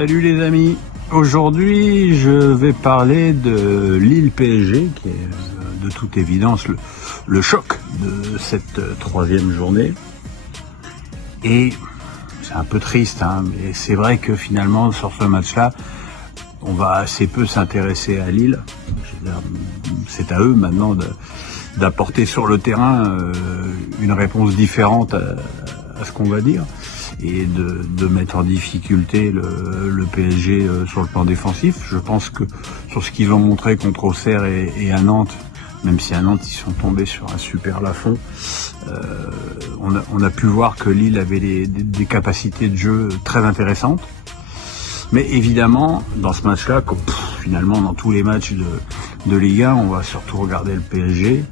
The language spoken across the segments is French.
Salut les amis, aujourd'hui je vais parler de Lille PSG qui est de toute évidence le choc de cette troisième journée. Et c'est un peu triste, mais c'est vrai que finalement sur ce match-là, on va assez peu s'intéresser à Lille. C'est à eux maintenant d'apporter sur le terrain une réponse différente à ce qu'on va dire et de mettre en difficulté le PSG sur le plan défensif. Je pense que sur ce qu'ils ont montré contre Auxerre et à Nantes, même si à Nantes ils sont tombés sur un super Lafond, on a pu voir que Lille avait des capacités de jeu très intéressantes. Mais évidemment, dans ce match-là, comme finalement dans tous les matchs de Ligue 1, on va surtout regarder le PSG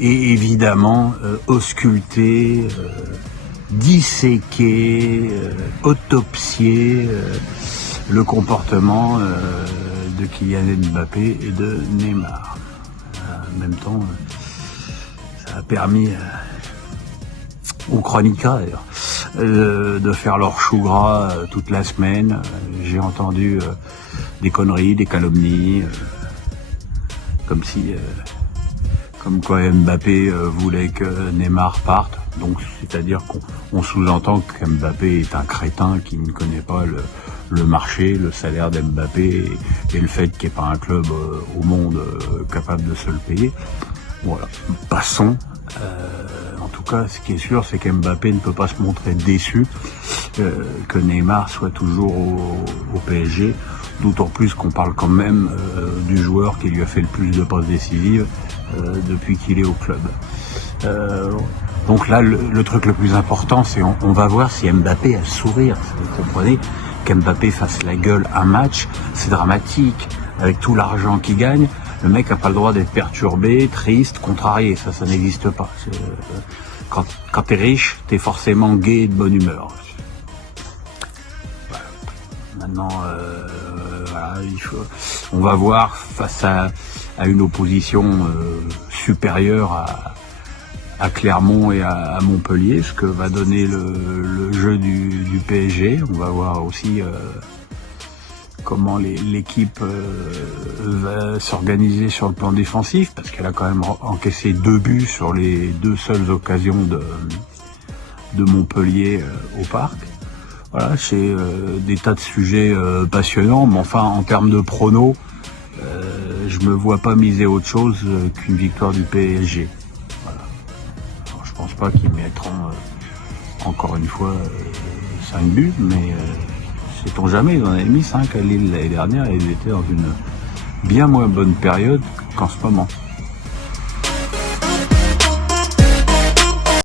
et évidemment ausculter, disséquer, autopsier le comportement de Kylian Mbappé et de Neymar. En même temps, ça a permis aux chroniqueurs d'ailleurs de faire leur chou gras toute la semaine. J'ai entendu des conneries, des calomnies, comme quoi Mbappé voulait que Neymar parte. Donc c'est-à-dire qu'on sous-entend que Mbappé est un crétin qui ne connaît pas le marché, le salaire d'Mbappé et le fait qu'il n'y ait pas un club au monde capable de se le payer. Voilà, passons. En tout cas, ce qui est sûr, c'est qu'Mbappé ne peut pas se montrer déçu que Neymar soit toujours au PSG, d'autant plus qu'on parle quand même du joueur qui lui a fait le plus de passes décisives depuis qu'il est au club. Donc là, le truc le plus important, c'est on va voir si Mbappé a le sourire. Vous comprenez qu'Mbappé fasse la gueule un match, c'est dramatique, avec tout l'argent qu'il gagne. Le mec n'a pas le droit d'être perturbé, triste, contrarié, ça n'existe pas. Quand t'es riche, t'es forcément gai et de bonne humeur. Voilà. Maintenant, voilà, on va voir face à une opposition supérieure à Clermont et à Montpellier, ce que va donner le jeu du PSG. On va voir aussi comment l'équipe va s'organiser sur le plan défensif, parce qu'elle a quand même encaissé 2 buts sur les 2 seules occasions de Montpellier au Parc. Voilà, c'est des tas de sujets passionnants, mais enfin en termes de pronos, je me vois pas miser autre chose qu'une victoire du PSG. Voilà. Alors, je pense pas qu'ils mettront encore une fois 5 buts, mais sait-on jamais, ils en avaient mis 5 à Lille l'année dernière et ils étaient dans une bien moins bonne période qu'en ce moment.